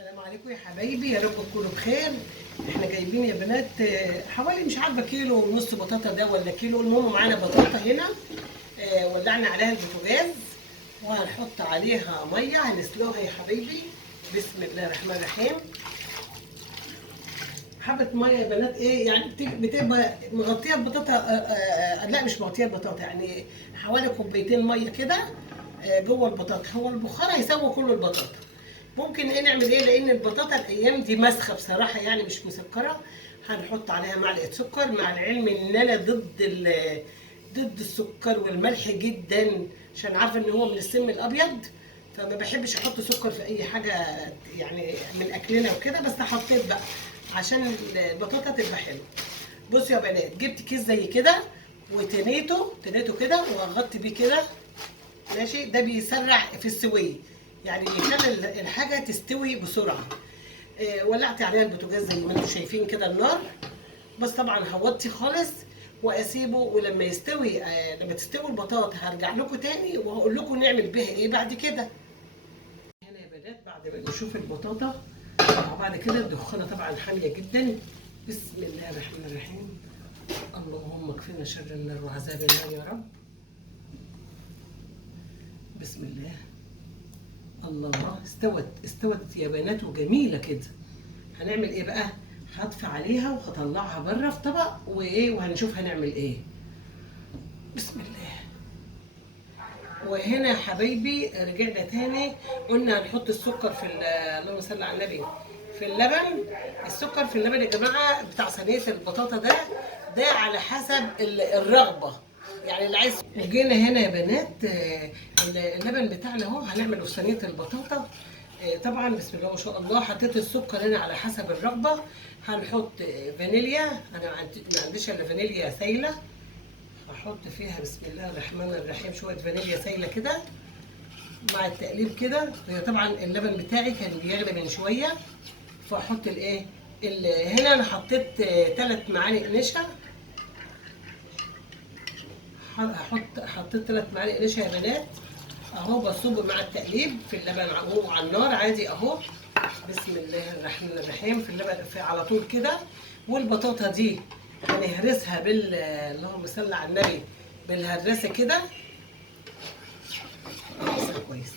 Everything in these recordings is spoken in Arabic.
السلام عليكم يا حبايبي، يا رب تكونوا بخير. احنا جايبين يا بنات حوالي مش عارفه كيلو ونص بطاطا ده ولا كيلو. المهم معانا بطاطا هنا. ولعنا عليها البوتاجاز وهنحط عليها ميه هنسلقها يا حبايبي. بسم الله الرحمن الرحيم. حبه ميه يا بنات يعني بتبقى مغطيه البطاطا. لا مش مغطيه البطاطا، يعني حوالي كوبايتين ميه كده جوه البطاطا. هو البخار هيسوي كل البطاطا. ممكن نعمل لان البطاطا الايام دي مسخه بصراحه، يعني مش مسكره. هنحط عليها معلقه سكر، مع العلم ان انا ضد السكر والملح جدا، عشان عارفه ان هو من السم الابيض. فما بحبش احط سكر في اي حاجه يعني من اكلنا وكده، بس حطيت بقى عشان البطاطا تبقى حلوه. بصوا يا بنات، جبت كيس زي كده وتنيته كده وهغطي بيه كده. ماشي، ده بيسرع في السويه، يعني بيخلي الحاجه تستوي بسرعه. ولعت عليها البوتاجاز زي ما انتم شايفين كده النار، بس طبعا هوطي خالص واسيبه. ولما يستوي لما تستوي البطاطا هرجع لكم تاني وهقول لكم نعمل بيها ايه بعد كده. هنا يا بنات بعد ما نشوف البطاطا وبعد كده الدخانه طبعا حاميه جدا. بسم الله الرحمن الرحيم. اللهم اكفنا شر النار وعذاب النار يا رب. بسم الله. الله، استوت يا بنات وجميله كده. هنعمل ايه بقى؟ هطفي عليها وهطلعها بره في طبق وهنشوف هنعمل ايه. بسم الله. وهنا يا حبايبي رجعنا تاني، قلنا هنحط السكر في اللهم صل على النبي في اللبن. السكر في اللبن يا جماعه بتاع صينيه البطاطا ده على حسب الرغبه، يعني اللي عايز. وجينا هنا يا بنات اللبن بتاعنا اهو هنعمله في صينيه البطاطا. طبعا بسم الله ما شاء الله حطيت السكر هنا على حسب الرغبه. هنحط فانيليا، انا ما عنديش الا فانيليا سايله. هحط فيها بسم الله الرحمن الرحيم شويه فانيليا سايله كده مع التقليب كده. طبعا اللبن بتاعي كان بيغلي من شويه، فاحط هنا انا حطيت 3 معالق نشا. حطيت 3 معالق نشا يا بنات اهو، بصب مع التقليب في اللبن اهو على النار عادي اهو. بسم الله الرحمن الرحيم. في اللبن على طول كده. والبطاطا دي هنهرسها اللهم صل على النبي بالهراسه كده. هرسها كويس.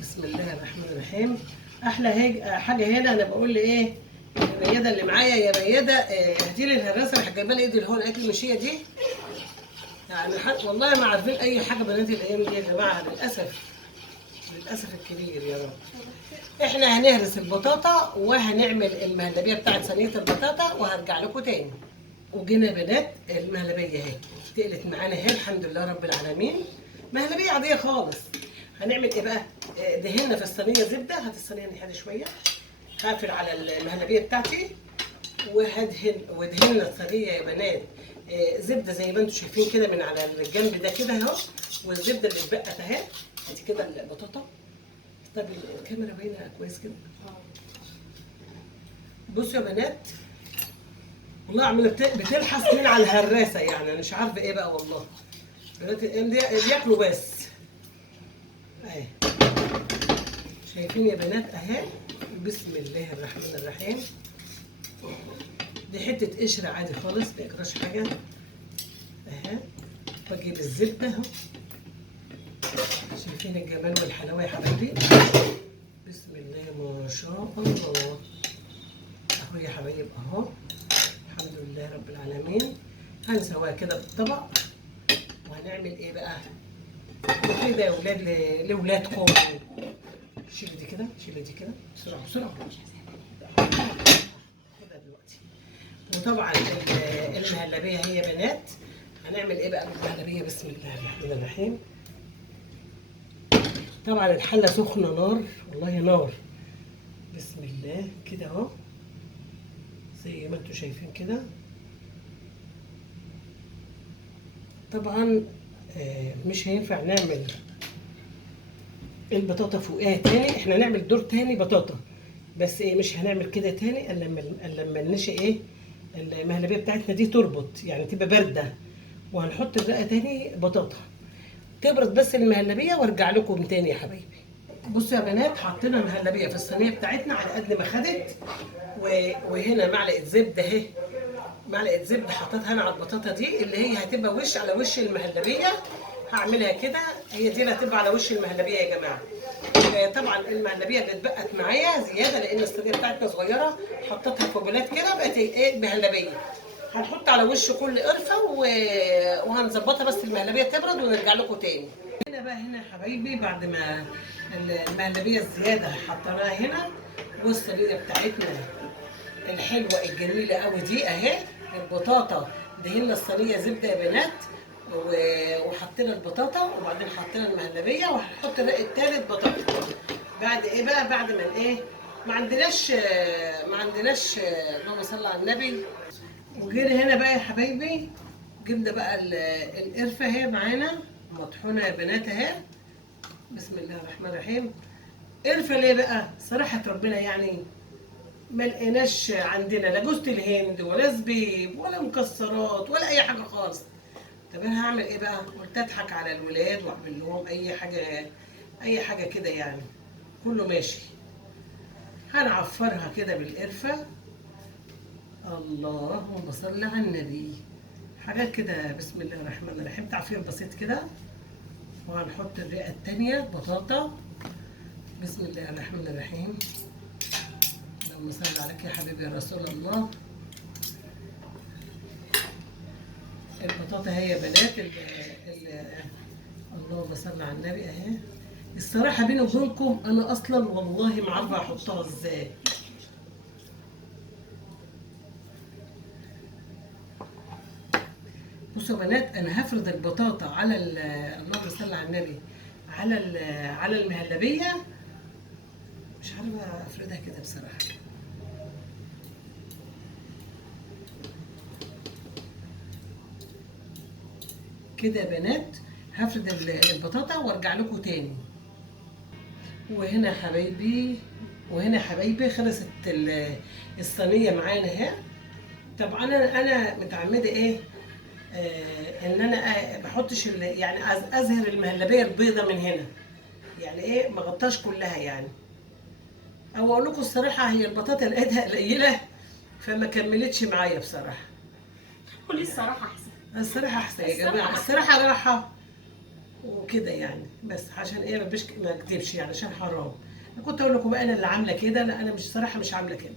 بسم الله الرحمن الرحيم. احلى حاجه هنا انا بقول لايه المياده اللي معايا، يا مياده هاتي لي الهراسه اللي جايبه لي ايدي اللي هو الاكل المشيه دي. يعني والله ما عارفين اي حاجه بنات الايام دي يا جماعه، للاسف الكبير يا رب. احنا هنهرس البطاطا وهنعمل المهلبيه بتاعت صينيه البطاطا وهرجع لكم تاني. وجينا يا بنات المهلبيه اهي تقلت معانا اهي الحمد لله رب العالمين. مهلبيه عاديه خالص. هنعمل ايه بقى؟ دهنا في الصينيه زبده. هات الصينيه نحل شويه. هقفل على المهلبيه بتاعتي ودهنا الصينيه يا بنات زبده زي ما انتم شايفين كده من على الجنب ده كده اهو. والزبده اللي اتبقت اهي ادي كده البطاطا. طب الكاميرا باينه كويس كده؟ بصوا يا بنات، والله عماله بتلحس من على الهراسه، يعني انا مش عارفه ايه بقى والله. بنات الايام دي بياكلوا بس اهي. شايفين يا بنات اهي. بسم الله الرحمن الرحيم. دي حته قشره عادي خالص ما يجراش حاجه اهي. واجيب الزبده اهو. شايفين الجمال والحلاوه يا حبايبي؟ بسم الله ما شاء الله. اهو يا حبايب اهو الحمد لله رب العالمين. هنسويها كده بالطبق. وهنعمل ايه بقى كده يا ولاد لاولادكم؟ شيلي دي كده بسرعه بسرعه كده دلوقتي. وطبعا المهلبيه هي يا بنات هنعمل ايه بقى بالمهلبيه؟ بسم الله الرحمن الرحيم. طبعا الحله سخنه نار، والله نار. بسم الله كده اهو زي ما انتم شايفين كده. طبعا مش هينفع نعمل البطاطا فوقها تاني. احنا نعمل دور تاني بطاطا، بس مش هنعمل كده تاني الا لما النشا المهلبيه بتاعتنا دي تربط، يعني تبقى بارده. وهنحط بقى تاني بطاطا تبرد بس المهلبيه وارجع لكم تاني يا حبايبي. بصوا يا بنات، حطينا مهلبيه في الصينيه بتاعتنا على قد ما خدت. وهنا معلقه زبده اهي، معلقه زبده حطيتها انا على البطاطا دي اللي هي هتبقى وش على وش المهلبيه. هعملها كده، هي دي اللي هتبقى على وش المهلبيه يا جماعه. طبعا المهلبيه اللي اتبقت معايا زياده لان الصينيه بتاعتنا صغيره، حطيتها في بولات كده بقت ايه مهلبيه. هنحط على وش كل قرفه وهنظبطها بس المهلبيه تبرد ونرجع لكم تاني. هنا يا حبايبي بعد ما المهلبيه الزياده حطيناها هنا، والصينيه بتاعتنا الحلوه الجميله قوي دي اهي. البطاطا دهنا الصينيه زبده يا بنات، وحطينا البطاطا وبعدين حطينا المهلبيه، وهنحط التالت بطاطا. بعد ايه بقى؟ بعد ما ايه، ما عندناش اللهم صل على النبي. وجينا هنا بقى يا حبايبي، جبنا بقى القرفه اهي معانا مطحونه يا بنات اهي. بسم الله الرحمن الرحيم. قرفه ليه بقى؟ صراحه ربنا يعني ما لقيناش عندنا لا جوز الهند ولا زبيب ولا مكسرات ولا اي حاجه خالص. طب انا هعمل ايه بقى؟ قلت اضحك على الولاد واعمل لهم اي حاجه، اي حاجه كده يعني، كله ماشي. هنعفرها كده بالقرفه. اللهم صل على النبي. حاجات كده بسم الله الرحمن الرحيم، تعفير بسيط كده. وهنحط الرئه التانيه بطاطا. بسم الله الرحمن الرحيم. اللهم صل عليك يا حبيبي يا رسول الله. البطاطا هي يا بنات اللهم صل على النبي اهي. الصراحه بيني وبينكم انا اصلا والله ما عارفه احطها ازاي. بصوا يا بنات، انا هفرد البطاطا على اللهم صل على النبي على على المهلبيه. مش عارفه افردها كده بصراحه. كده يا بنات هفرد البطاطا وارجع لكم تاني. وهنا يا حبايبي، وهنا يا حبايبي خلصت الصينيه معانا اهي. طبعا انا متعمده ايه، ان انا ما بحطش يعني ازهر المهلبيه البيضه من هنا، يعني ايه ما غطاش كلها يعني. او اقول لكم الصراحه، هي البطاطا لقيتها قليله فما كملتش معايا بصراحه. قولي الصراحة أحسن. الصراحه احسن يا جماعه، الصراحه راحه وكده يعني. بس عشان ايه ما اكدبش يعني، عشان حرام. انا كنت اقول لكم بقى انا اللي عامله كده، لا انا مش صراحه مش عامله كده.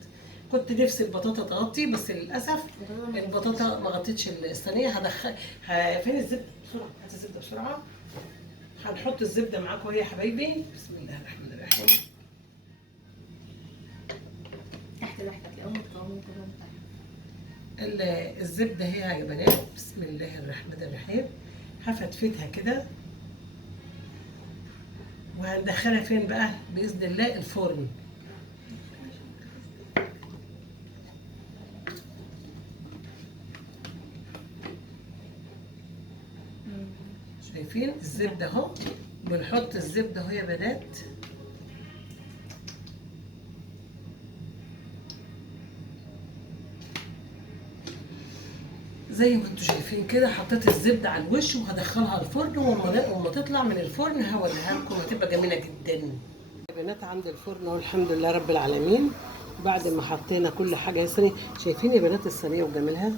كنت نفسي البطاطا تغطي بس للاسف البطاطا ما غطتش الصينيه. فين الزبده؟ بسرعه هات الزبده بسرعه. هنحط الزبده معاكم يا حبايبي. بسم الله الرحمن الرحيم. تحت هتلاقيهم متكونين كلهم تحت. الزبده هي يا بنات. بسم الله الرحمن الرحيم. هفتفتها كده وهندخلها فين بقى باذن الله؟ الفرن. شايفين الزبده اهو، بنحط الزبده اهو يا بنات. زي ما انتم شايفين كده، حطيت الزبده على الوش وهدخلها الفرن. وما تطلع من الفرن هوريها لكم، هتبقى جميله جدا يا بنات. عند الفرن اهو الحمد لله رب العالمين. بعد ما حطينا كل حاجه يسري، شايفين يا بنات الصينيه وجمالها.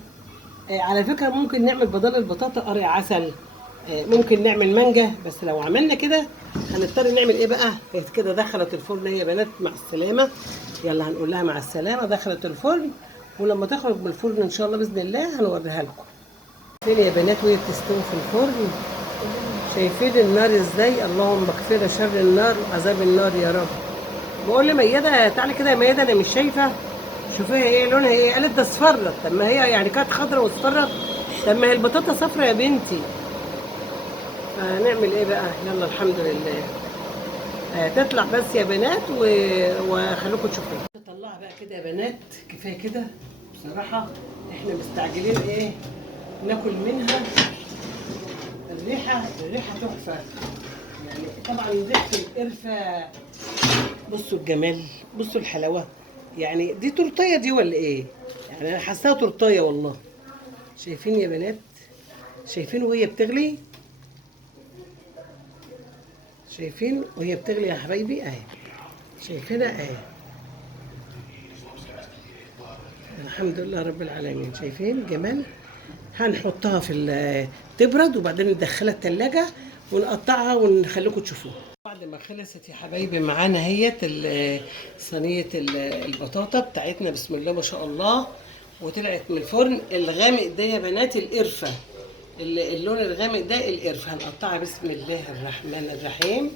على فكره ممكن نعمل بدل البطاطا قرع عسل، ممكن نعمل مانجا. بس لو عملنا كده هنضطر نعمل ايه بقى؟ هي كده دخلت الفرن يا بنات، مع السلامه. يلا هنقول لها مع السلامه، دخلت الفرن. ولما تخرج من الفرن ان شاء الله باذن الله هنوريها لكم. فين يا بنات وهي بتستوي في الفرن؟ شايفين النار ازاي؟ اللهم اكفنا شر النار وعذاب النار يا رب. بقول لميادة تعالي كده يا ميادة، انا مش شايفه. شوفيها ايه لونها ايه؟ قالت ده اصفرت. طب ما هي يعني كانت خضرا واصفرت. طب ما هي البطاطا صفرا يا بنتي. هنعمل ايه بقى؟ يلا الحمد لله. تطلع بس يا بنات وخليكم تشوفوها. نطلعها بقى كده يا بنات، كفايه كده بصراحه. احنا مستعجلين ايه ناكل منها. الريحه تحفه يعني. طبعا ريحه القرفه، بصوا الجمال، بصوا الحلاوه. يعني دي تورتيه دي ولا ايه؟ يعني انا حاساها تورتيه والله. شايفين يا بنات؟ شايفين وهي بتغلي؟ شايفين وهي بتغلي يا حبايبي اهي، شايفينها اهي. الحمد لله رب العالمين. شايفين جمال. هنحطها في تبرد وبعدين ندخلها التلاجة ونقطعها ونخليكم تشوفوها. بعد ما خلصت يا حبايبي معانا اهيت صينية البطاطا بتاعتنا، بسم الله ما شاء الله، وطلعت من الفرن. الغامق ده يا بنات القرفة، اللون الغامق ده القرفة. هنقطعها بسم الله الرحمن الرحيم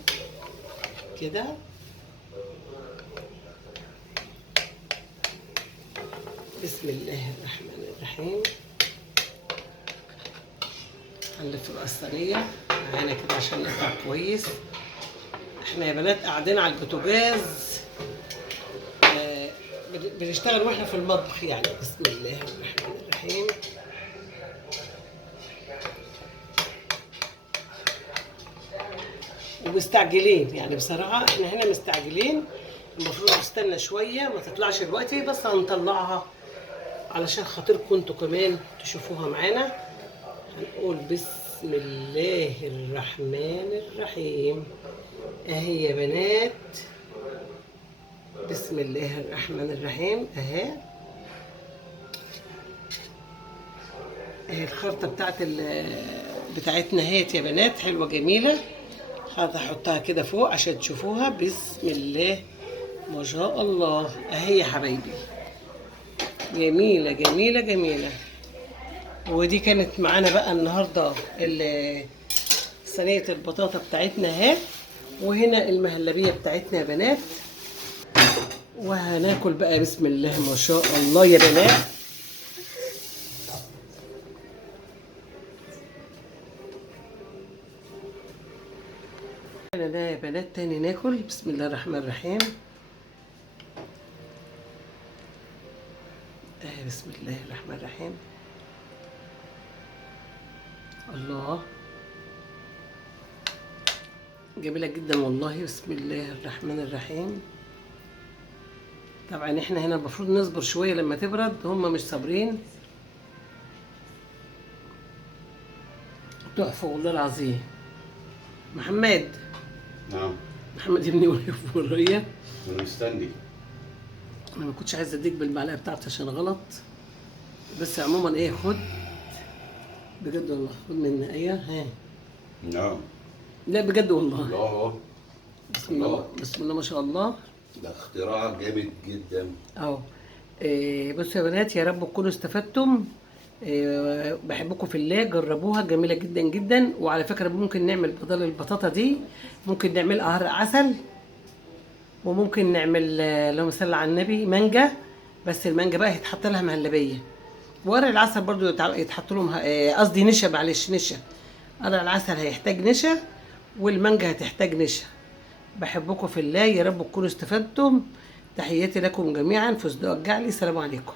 كده. بسم الله الرحمن الرحيم. هنلف بقى الصينية معانا كده عشان نقطع كويس. احنا يا بنات قاعدين على البوتاجاز، بنشتغل واحنا في المطبخ يعني. بسم الله الرحمن الرحيم. ومستعجلين يعني بصراحة، احنا هنا مستعجلين. المفروض نستنى شوية ما تطلعش دلوقتي، بس هنطلعها علشان خاطركم انتوا كمان تشوفوها معانا. هنقول بسم الله الرحمن الرحيم اهي يا بنات. بسم الله الرحمن الرحيم اهي. اهي الخلطة بتاعتنا اهيت يا بنات، حلوة جميلة. هحطها كده فوق عشان تشوفوها. بسم الله ما شاء الله اهي يا حبايبي، جميلة جميلة جميلة. ودي كانت معانا بقى النهارده صينية البطاطا بتاعتنا اهي، وهنا المهلبية بتاعتنا يا بنات. وهناكل بقى بسم الله ما شاء الله يا بنات. ده يا بنات تاني ناكل. بسم الله الرحمن الرحيم. بسم الله الرحمن الرحيم. الله جميلة جدا والله. بسم الله الرحمن الرحيم. طبعا احنا هنا المفروض نصبر شوية لما تبرد، هم مش صابرين. تحفة والله العظيم. محمد. نعم. محمد ابني واقف ورايا. انا مستني. انا ما كنتش عايزه اديك بالمعلقه بتاعتي عشان غلط، بس عموما ايه، خد بجد والله، خد مني. ايه ها. نعم. لا بجد والله. الله. بسم الله بسم الله ما شاء الله. ده اختراع جامد جدا. اهو. بصوا يا بنات، يا رب تكونوا استفدتم. بحبكم في الله، جربوها جميله جدا جدا. وعلى فكره ممكن نعمل بدل البطاطا دي، ممكن نعمل قهر عسل، وممكن نعمل اللهم صل على النبي مانجا. بس المانجا بقى هيتحط لها مهلبيه، وورق العسل برضو يتحط لهم، قصدي نشا، معلش نشا. ورق العسل هيحتاج نشا، والمانجا هتحتاج نشا. بحبكم في الله، يا رب تكونوا استفدتم. تحياتي لكم جميعا. فوزدوق الجعلي، السلام عليكم.